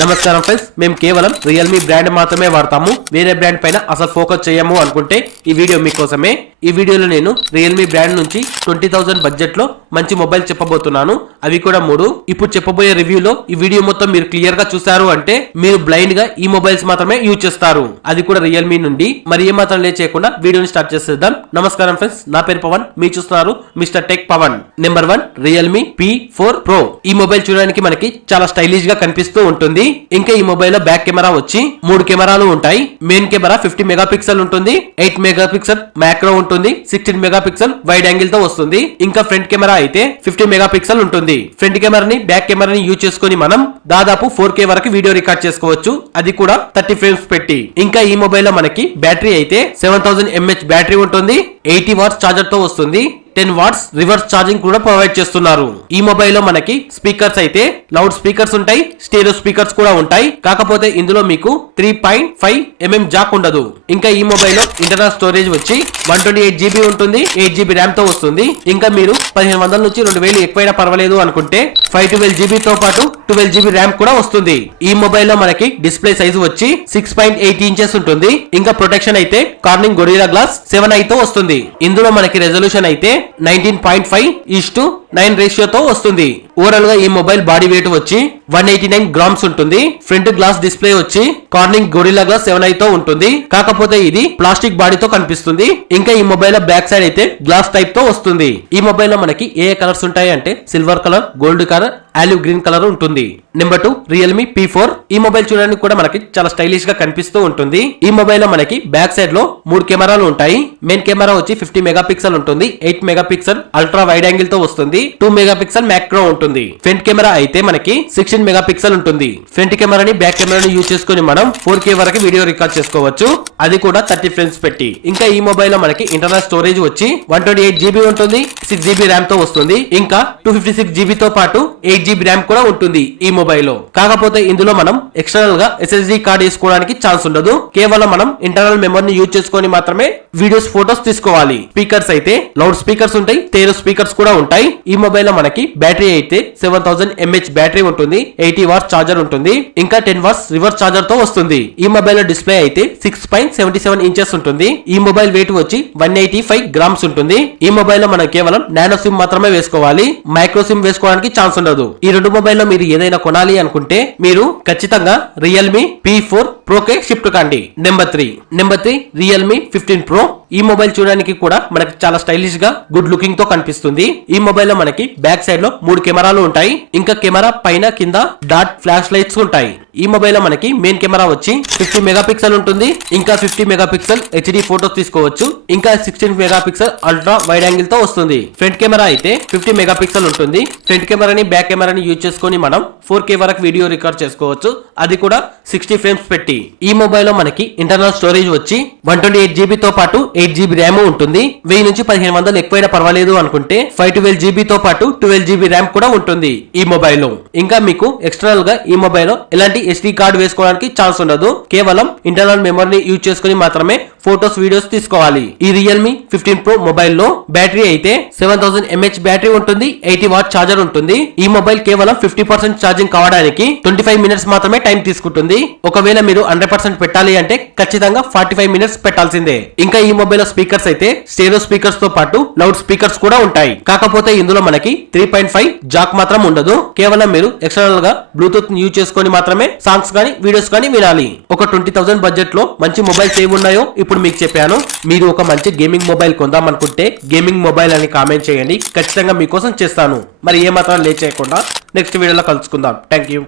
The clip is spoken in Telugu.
నమస్కారం ఫ్రెండ్స్, మేము కేవలం రియల్మీ బ్రాండ్ మాత్రమే వాడతాము. వేరే బ్రాండ్ పైన అసలు ఫోకస్ చేయము అనుకుంటే ఈ వీడియో మీకోసమే. ఈ వీడియోలో నేను రియల్మీ బ్రాండ్ నుంచి 20,000 బడ్జెట్ లో మంచి మొబైల్ చెప్పబోతున్నాను. అవి కూడా 3. ఇప్పుడు చెప్పబోయే రివ్యూలో ఈ వీడియో మొత్తం మీరు క్లియర్ గా చూసారు అంటే మీరు బ్లైండ్ గా ఈ మొబైల్స్ మాత్రమే యూజ్ చేస్తారు, అది కూడా రియల్మీ నుండి. మరి ఏ మాత్రం లేట్ చేయకుండా వీడియోని స్టార్ట్ చేసేద్దాం. నమస్కారం ఫ్రెండ్స్, నా పేరు పవన్, మీరు చూస్తున్నారు mister tech Pavan. Number 1 Realme P4 Pro. ఈ మొబైల్ చూడడానికి మనకి చాలా స్టైలిష్ గా కనిపిస్తూ ఉంటుంది. ఇంకా ఈ మొబైల్ లో బ్యాక్ కెమెరా వచ్చి 3 కెమెరాలు ఉంటాయి. మెయిన్ కెమెరా 50 మెగాపిక్సెల్ ఉంటుంది, 8 మెగాపిక్సెల్ మ్యాక్రో ఉంటుంది, 16 మెగాపిక్సెల్ వైడ్ యాంగిల్ తో వస్తుంది. ఇంకా ఫ్రంట్ కెమెరా అయితే 50 మెగాపిక్సెల్ ఉంటుంది. ఫ్రంట్ కెమెరాని బ్యాక్ కెమెరాని యూజ్ చేసుకుని మనం దాదాపు 4K వరకు వీడియో రికార్డ్ చేసుకోవచ్చు, అది కూడా 30 ఫ్రేమ్స్ పెట్టి. ఇంకా ఈ మొబైల్ లో మనకి బ్యాటరీ అయితే 7000 mAh బ్యాటరీ ఉంటుంది, 80 వాట్స్ చార్జర్ తో వస్తుంది. 10 వాట్స్ రివర్స్ ఛార్జింగ్ కూడా ప్రొవైడ్ చేస్తున్నారు. ఈ మొబైల్ లో మనకి స్పీకర్స్ అయితే లౌడ్ స్పీకర్స్ ఉంటాయి, స్టీరియో స్పీకర్స్ కూడా ఉంటాయి. కాకపోతే ఇందులో మీకు 3.5 mm జాక్ ఉండదు. ఇంకా ఈ మొబైల్ లో ఇంటర్నల్ స్టోరేజ్ వచ్చి 128 GB ఉంటుంది, 8 GB ర్యామ్ తో వస్తుంది. ఇంకా మీరు 1500 నుంచి 2000 ఎక్కువైనా పర్వాలేదు అనుకుంటే 512 GB తో పాటు 12 GB ర్యామ్ కూడా వస్తుంది. ఈ మొబైల్ లో మనకి డిస్ప్లే సైజు వచ్చి 6.8 ఇంచెస్ ఉంటుంది. ఇంకా ప్రొటెక్షన్ అయితే కార్నింగ్ గొరిల్లా గ్లాస్ 7i తో వస్తుంది. ఇందులో మనకి రెజల్యూషన్ అయితే 19.5:9 రేషియోతో వస్తుంది. ఓవరాల్ గా ఈ మొబైల్ బాడీ వెయిట్ వచ్చి 189 గ్రామ్స్ ఉంటుంది. ఫ్రంట్ గ్లాస్ డిస్ప్లే వచ్చి కార్నింగ్ గొరిల్లా గ్లాస్ 7i తో ఉంటుంది. కాకపోతే ఇది ప్లాస్టిక్ బాడీతో కనిపిస్తుంది. ఇంకా ఈ మొబైల్ బ్యాక్ సైడ్ అయితే గ్లాస్ టైప్ తో వస్తుంది. ఈ మొబైల్ లో మనకి ఏ కలర్స్ ఉంటాయి అంటే silver colour, gold colour, olive green colour ఉంటుంది. Number 2 Realme P4. ఈ మొబైల్ చూడడానికి కూడా మనకి చాలా స్టైలిష్ గా కనిపిస్తూ ఉంటుంది. ఈ మొబైల్ లో మనకి బ్యాక్ సైడ్ లో 3 కెమెరాలు ఉంటాయి. మెయిన్ కెమెరా వచ్చి 50 మెగాపిక్సెల్ ఉంటుంది, 8 మెగాపిక్సెల్ అల్ట్రా వైడ్ యాంగిల్ తో వస్తుంది, 2 మెగాపిక్సెల్ మ్యాక్రో ఉంటుంది. ఫ్రంట్ కెమెరా అయితే మనకి 16 మెగాపిక్సెల్ ఉంటుంది. ఫ్రంట్ కెమెరాని బ్యాక్ కెమెరాని యూజ్ చేసుకుని మనం 4K వరకు వీడియో రికార్డ్ చేసుకోవచ్చు, అది కూడా 30 ఫ్రేమ్స్ పెట్టి. ఇంకా ఈ మొబైల్ లో మనకి ఇంటర్నల్ స్టోరేజ్ వచ్చి 128 GB ఉంటుంది, 6 GB ర్యామ్ తో వస్తుంది. ఇంకా 256 GB తో పాటు 8 GB ర్యామ్ కూడా ఉంటుంది ఈ మొబైల్ లో. కాకపోతే ఇందులో మనం ఎక్స్టర్నల్ గా SSD కార్డ్ వేసుకోవడానికి ఛాన్స్ ఉండదు. కేవలం మనం ఇంటర్నల్ మెమరీని యూజ్ చేసుకొని మాత్రమే వీడియోస్, ఫోటోస్ తీసుకోవాలి. స్పీకర్స్ అయితే లౌడ్ స్పీకర్స్ ఉంటాయి, స్టీరియో స్పీకర్స్ కూడా ఉంటాయి. ఈ మొబైల్ లో మనకి బ్యాటరీ అయితే 7000 mAh బ్యాటరీ ఉంటుంది, 80 వాట్స్ చార్జర్ ఉంటుంది. ఇంకా 10 వాట్స్ రివర్స్ చార్జర్ తో వస్తుంది. ఈ మొబైల్ లో డిస్ప్లే అయితే 6.77 ఇంచెస్ ఉంటుంది. ఈ మొబైల్ వెయిట్ వచ్చి 185 గ్రామ్స్ ఉంటుంది. ఈ మొబైల్ లో మనం కేవలం నానో సిమ్ మాత్రమే వేసుకోవాలి, మైక్రో సిమ్ వేసుకోవడానికి ఛాన్స్ ఉండదు. ఈ రెండు మొబైల్ లో మీరు ఏదైనా కొనాలి అనుకుంటే మీరు ఖచ్చితంగా రియల్మీ P4 Pro కే షిఫ్ట్ కండి. Number 3 Realme 15 Pro. ఈ మొబైల్ చూడడానికి కూడా మనకి చాలా స్టైలిష్ గా గుడ్ లుకింగ్ తో కనిపిస్తుంది. ఈ మొబైల్ లో మనకి బ్యాక్ సైడ్ లో 3 కెమెరాలు ఉంటాయి. ఇంకా కెమెరా పైన కింద డాట్ ఫ్లాష్ లైట్స్ ఉంటాయి. ఈ మొబైల్ లో మనకి మెయిన్ కెమెరా వచ్చి 50 మెగాపిక్సెల్ ఉంటుంది. ఇంకా 50 మెగాపిక్సెల్ HD ఫోటోస్ తీసుకోవచ్చు. ఇంకా 16 మెగాపిక్సెల్ అల్ట్రా వైడ్ యాంగిల్ తో వస్తుంది. ఫ్రంట్ కెమెరా అయితే 50 మెగాపిక్సెల్ ఉంటుంది. ఫ్రంట్ కెమెరాని బ్యాక్ కెమెరాని యూజ్ చేసుకుని మనం 4K వరకు వీడియో రికార్డ్ చేసుకోవచ్చు, అది కూడా 60 ఫ్రేమ్స్ పెట్టి. ఈ మొబైల్ లో మనకి ఇంటర్నల్ స్టోరేజ్ వచ్చి 128 GB తో పాటు 8 GB ర్యామ్ ఉంటుంది. 1000 నుంచి 1500 ఎక్కువైనా పర్వాలేదు అనుకుంటే 512 GB తో పాటు 12 GB ర్యామ్ కూడా ఉంటుంది ఈ మొబైల్ లో. ఇంకా మీకు ఎక్స్టర్నల్ గా ఈ మొబైల్ లో ఎలాంటి SD కార్డ్ వేసుకోవడానికి ఛాన్స్ ఉండదు. కేవలం ఇంటర్నల్ మెమరీని యూజ్ చేసుకుని మాత్రమే ఫోటోస్, వీడియోస్ తీసుకోవాలి. ఈ రియల్మీ 15 Pro మొబైల్ లో బ్యాటరీ అయితే 7000 mAh బ్యాటరీ ఉంటుంది, 80 వాట్ చార్జర్ ఉంటుంది. ఈ మొబైల్ కేవలం 50% ఛార్జింగ్ కావడానికి 25 మినిట్స్ మాత్రమే టైం తీసుకుంటుంది. ఒకవేళ మీరు 100% పెట్టాలి అంటే ఖచ్చితంగా 45 మినిట్స్ పెట్టాల్సిందే. ఇంకా ఈ మొబైల్ లో స్పీకర్స్ అయితే స్టీరియో స్పీకర్స్ తో పాటు లౌడ్ స్పీకర్స్ కూడా ఉంటాయి. కాకపోతే ఇందులో మనకి 3.5 జాక్ మాత్రం ఉండదు. కేవలం మీరు ఎక్స్టర్నల్ గా బ్లూటూత్ యూజ్ చేసుకొని మాత్రమే సాంగ్స్ కానీ వీడియోస్ కానీ వినాలి. ఒక 20,000 బడ్జెట్ లో మంచి మొబైల్స్ ఏమి ఉన్నాయో ఇప్పుడు మీకు చెప్పాను. మీరు ఒక మంచి గేమింగ్ మొబైల్ కొందాం అనుకుంటే గేమింగ్ మొబైల్ అని కామెంట్ చేయండి, ఖచ్చితంగా మీకోసం చేస్తాను. మరి ఏ మాత్రం లేట్ చేయకుండా నెక్స్ట్ వీడియోలో కలుసుకుందాం. Thank you.